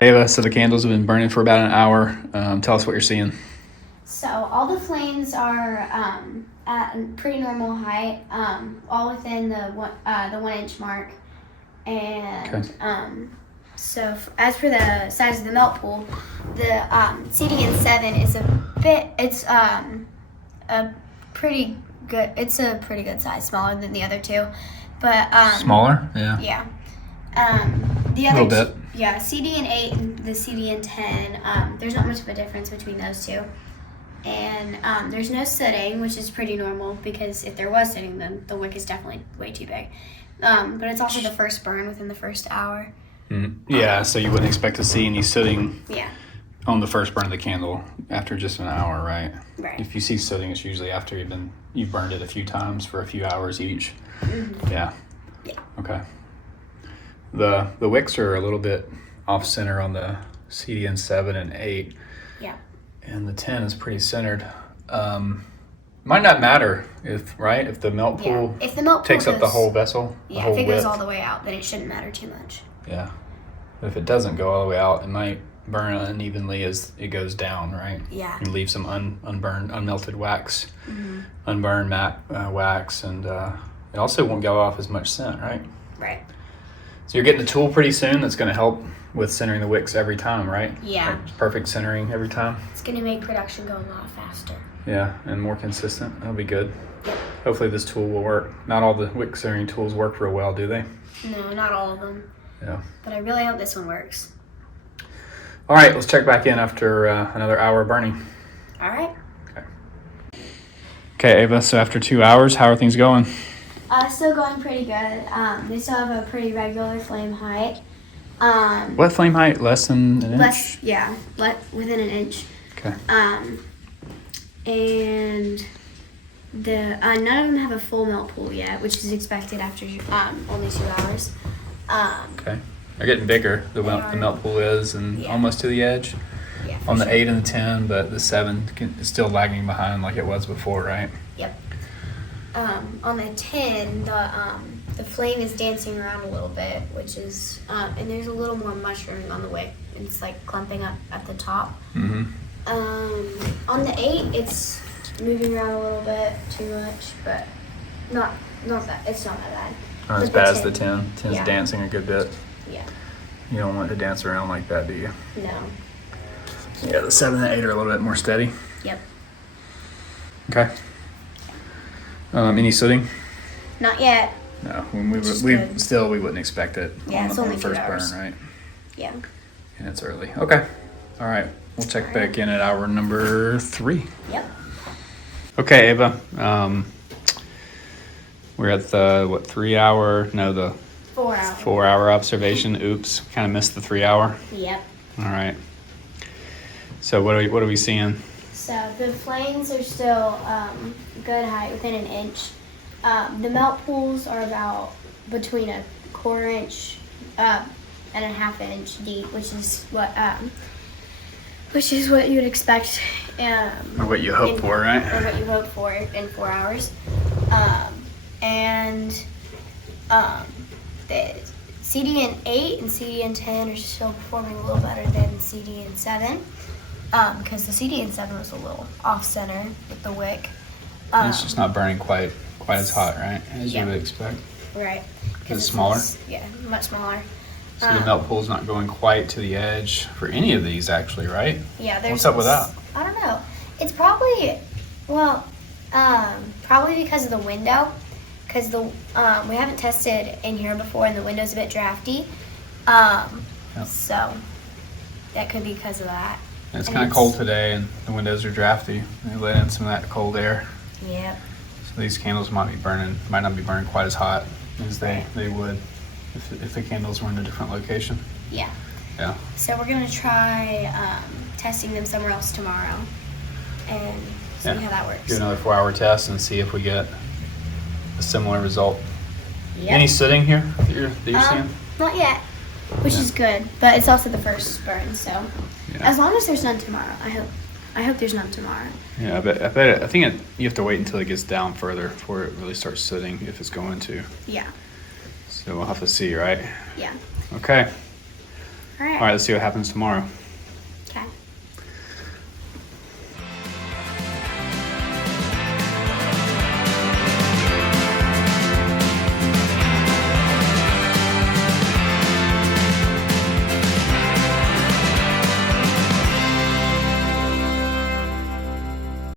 Ava, so the candles have been burning for about an hour. Tell us what you're seeing. So all the flames are at a pretty normal height, all within the 1 inch mark, and Okay. as for the size of the melt pool, the CDN7 is a pretty good. It's a pretty good size, smaller than the other two, but Smaller? Yeah. yeah. The A other little bit. yeah, CDN8 and the CDN10. There's not much of a difference between those two. And there's no sooting, which is pretty normal because if there was sooting, then the wick is definitely way too big. But it's also the first burn within the first hour. Yeah, so you wouldn't expect to see any sooting Yeah, on the first burn of the candle after just an hour, right? right. If you see sooting, it's usually after you've burned it a few times for a few hours each. Mm-hmm. Yeah. Yeah. Okay. The wicks are a little bit off center on the CDN 7 and 8. Yeah. And the 10 is pretty centered. Might not matter if the melt pool If the melt pool takes up the goes- whole vessel, the Yeah, whole if it width. goes all the way out, then it shouldn't matter too much. Yeah. But if it doesn't go all the way out, it might burn unevenly as it goes down, right? Yeah. And leave some unburned, unmelted wax, Mm-hmm. unburned matte wax, and it also won't go off as much scent, right? Right. So you're getting a tool pretty soon that's going to help with centering the wicks every time, right? Yeah. Like perfect centering every time. It's gonna make production go a lot faster. Yeah, and more consistent. That'll be good. Hopefully this tool will work. Not all the wick centering tools work real well, do they? No, not all of them. Yeah. But I really hope this one works. All right, let's check back in after another hour of burning. All right. Okay, Ava, so after 2 hours, how are things going? Still going pretty good. They still have a pretty regular flame height. What flame height? Less than an inch? Within an inch. Okay. And none of them have a full melt pool yet, which is expected after only 2 hours. Okay. They're getting bigger, the melt pool is, and Yeah. almost to the edge Yeah, on for the sure. 8 and the 10, but the 7 is still lagging behind like it was before, right? Yep. On the 10, the flame is dancing around a little bit, which is, and there's a little more mushrooming on the wick. It's like clumping up at the top. Mm-hmm. On the 8, it's moving around a little bit too much, but not that. It's not that bad. Not as But bad as the 10. 10's Yeah. dancing a good bit. Yeah. You don't want it to dance around like that, do you? No. Yeah, the 7 and 8 are a little bit more steady. Yep. Okay. Any sooting? Not yet. No, Which is good. we wouldn't expect it Yeah, it's on only the 2 first hours. burn, right? Yeah. And it's early. Okay. All right. We'll check back in at hour number 3. Yep. Okay, Ava. We're at the 3 hour? No, the 4 hours. 4 hour observation. Oops, kind of missed the 3 hour. Yep. All right. So what are we seeing? So the flames are still good height, within an inch. The melt pools are about between a 1/4 inch and a 1/2 inch deep, which is what you'd expect. Or what you hope for, right? Or what you hope for in 4 hours. The CDN8 and CDN10 are still performing a little better than CDN7. Because the CDN7 was a little off center with the wick. It's just not burning quite as hot, right? As Yeah. you would expect. Right. Is it smaller? Yeah, much smaller. So the melt pool's not going quite to the edge for any of these, actually, right? Yeah, there's. What's up with that? I don't know. It's probably, probably because of the window. Because we haven't tested in here before, and the window's a bit drafty. So that could be because of that. And it's And kind of cold today, and the windows are drafty. They let in some of that cold air. Yeah. So these candles might not be burning quite as hot as they would if the candles were in a different location. Yeah. Yeah. So we're gonna try testing them somewhere else tomorrow, and see how that works. Do another 4 hour test and see if we get a similar result. Yep. Any sitting here that you're seeing? Not yet, which is good, but it's also the first burn, so Yeah. as long as there's none tomorrow, I hope there's none tomorrow. Yeah, I think you have to wait until it gets down further before it really starts sitting, if it's going to. Yeah. So we'll have to see, right? Yeah. Okay. All right. All right, let's see what happens tomorrow.